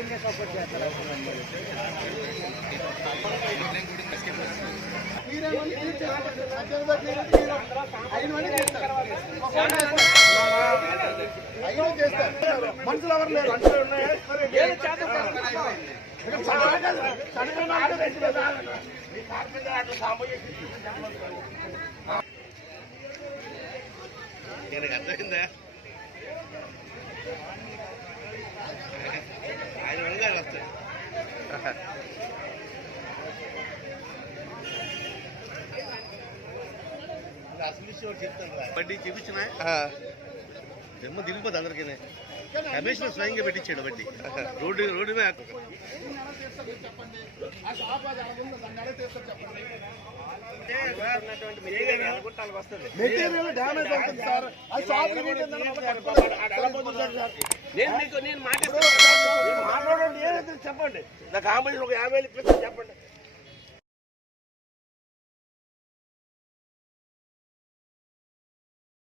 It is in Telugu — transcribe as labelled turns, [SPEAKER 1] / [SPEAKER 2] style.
[SPEAKER 1] టీంకే మనుషులు ఎవరు లేరు
[SPEAKER 2] అంటే ఉన్నాయా చెప్తాను బడ్డీ చూపించిన జన్మ దిగిపోదు అందరికీ కమిషనర్ స్వయంగా పెట్టించాడు బట్టి రోడ్డు రోడ్డు మీద
[SPEAKER 1] సార్ సార్?
[SPEAKER 3] నేను మీకు నేను ఏదైతే చెప్పండి. నాకు కాంపిటీషన్ ఒక యాభై వేలు ఇప్పిస్తాను చెప్పండి.